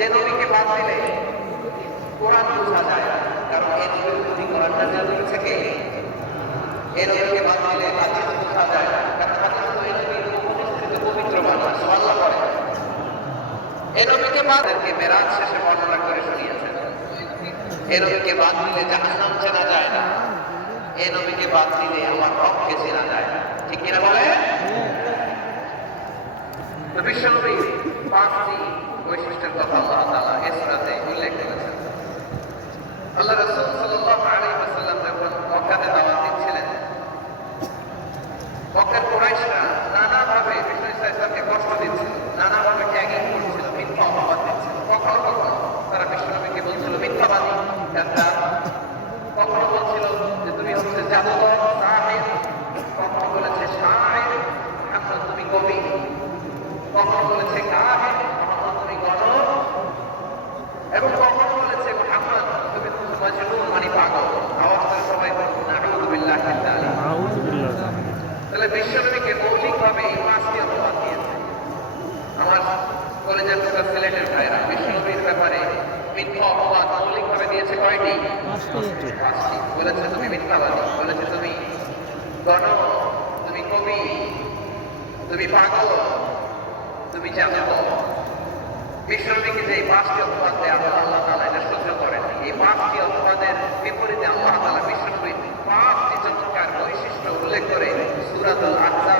যে নবীকে বাদ দিলে কোরআন বোঝা যায়। কারণ এই নবীর প্রতি কোরআনটা জানিয়ে থেকে এই নবীকে বাদ দিলে হাদিস বোঝা যায়। কারণ হাদিস তো এই নবীর উপস্থিত পবিত্র বাণী, সুবহানাল্লাহ বলে। এই নবীকে বাদ এদেরকে মেরাজ শেষে বর্ণনা করে শুনিয়েছেন এই নবীকে বাদ দিলে জাহান্নাম চেনা যায় বিশ্বনবী বৈশিষ্ট্যের কথা আল্লাহ সূরাতে উল্লেখ করেছেন। আল্লাহ রাসূল সাল্লাল্লাহু আলাইহি ওয়াসাল্লাম যখন মক্কাতে দাওয়াত দিচ্ছিলেন মক্কার কুরাইশরা নানাভাবে বিষ্ণু ইসলামকে কষ্ট দিচ্ছিল নানাভাবে ট্যাগিং করছিল মিথ্যা অপবাদ দিচ্ছিল কখনো কখনো তারা বিশ্বনবীকে বলছিল মিথ্যাবাদী একটা কখনো বলছিল যে তুমি হচ্ছে জাদুকর সাহেব কখনো বলেছে শাহের এখন তুমি কবি কখনো বলেছে কাহের কখনো তুমি গণক এবং কখনো বলেছে মোহাম্মদ তুমি মজনুন মানে পাগল আওয়াজ করে সবাই বলুন নাউযুবিল্লাহি মিন যালিক আউযুবিল্লাহ তাহলে বিশ্বনবীকে মৌলিকভাবে এই পাঁচটি অপবাদ দিয়েছে আমার কলেজের প্রকার সিলেটের ভাইরা বিশ্বনবীর ব্যাপারে মিথ্যা অপবাদ মৌলিকভাবে দিয়েছে কয়টি? বলেছে তুমি মিথ্যাবাদী বলেছে তুমি গণ তুমি কবি তুমি পাগল তুমি জানো বিশ্বনবীকে যে এই পাঁচটি অপবাদ দেয় আল্লাহ আল্লাহ তালা এটা সহ্য করেন এই পাঁচটি অপবাদের বিপরীতে আল্লাহ তালা বিশ্বনবীর পাঁচটি চমৎকার বৈশিষ্ট্য উল্লেখ করে সুরাতুল আহজাবের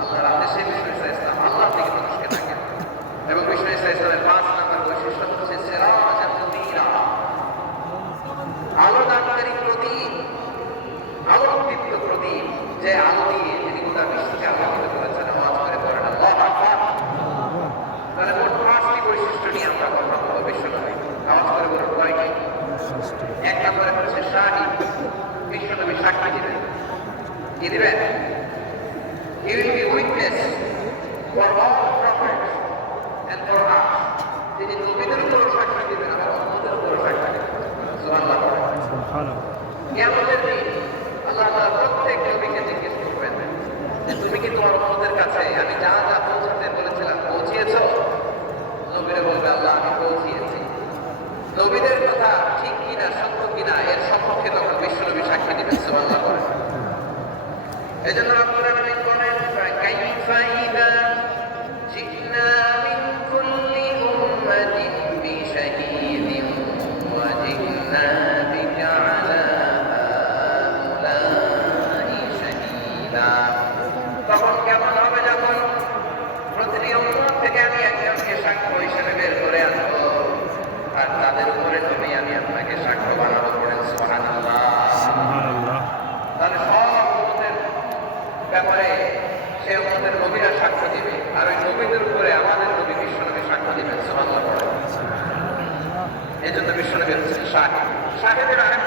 আল্লাহর আদেশে বিষয় ইসলাম আল্লাহ থেকে মানুষকে থাকে এবং বিষয় ইসলামের পাঁচ যে আলো দিয়ে তিনি গোটা বিশ্বকে আলোকিত করেছেন আওয়াজ করে পড়েন আমরা কথা বিশ্বকে দিবেন? He will be witness for all the prophets and for us. তিনি নবীদের উপর সাক্ষ্য দিবেন আবার আমাদের উপর দিবেন। দিন আল্লাহ প্রত্যেক নবীকে জিজ্ঞেস করবেন যে তুমি কি তোমার উম্মতের কাছে আমি যা যা পৌঁছাতে বলেছিলাম পৌঁছিয়েছো? নবীরা বলবে আল্লাহ আমি পৌঁছিয়েছি। নবীদের কথা ঠিক কিনা সত্য কিনা এর সম্পর্কে তখন বিশ্বনবী সাক্ষী দিবেন এজন্য তখন কেমন হবে থেকে আমি বের করে আর তাদের উপরে তুমি আমি আপনাকে সাক্ষ্য বানাবো বলেন সুবহানাল্লাহ তাহলে সব উম্মতের ব্যাপারে সে উম্মতের নবীরা সাক্ষ্য দিবে আর ওই নবীদের উপরে আমাদের নবী বিশ্বনবী সাক্ষ্য দিবেন সুবহানাল্লাহ বলেন এই জন্য বিশ্বনবী হচ্ছেন শাহিদ শাহিদের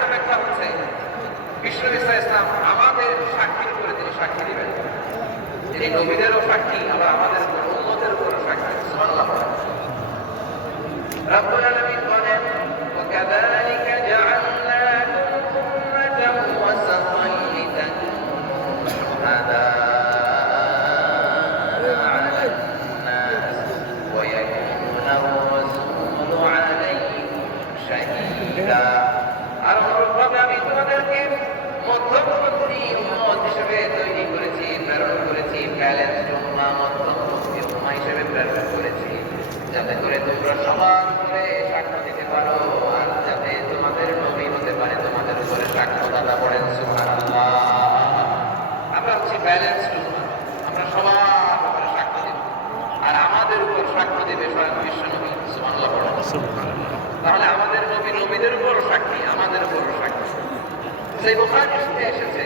তাহলে আমাদের নবী নবীদের উপর সাক্ষী, আমাদের উপর সাক্ষী। এসেছে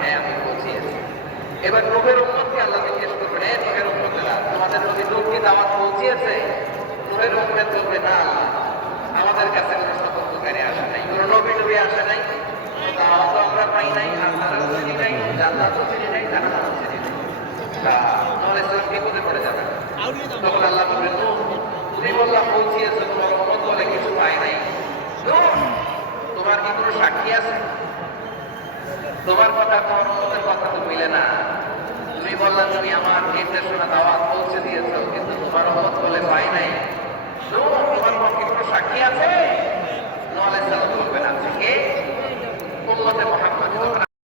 হ্যাঁ আমি পৌঁছিয়েছি। এবার নূহের উম্মতকে আল্লাহ জিজ্ঞেস করবেন হে কি দাওয়াত পৌঁছিয়েছে? নূহের উম্মত বলবে, না আমাদের কাছে কোনো সতর্ককারী আসে নাই। নবী নবী আসে নাই দাওয়াতও আমরা পাই নাই আল্লাহরও চিনি নাই জান্নাতও চিনি নাই জাহান্নামও চিনি নাই সাক্ষী আছে তোমার কথা তোমার না তুমি বললা তুমি আমার নির্দেশনা দাওয়াত পৌঁছে দিয়েছ কিন্তু তোমার উম্মত বলে পাই নাই তোমার পক্ষে কোনো সাক্ষী আছে সালাম বলবেন আছে কে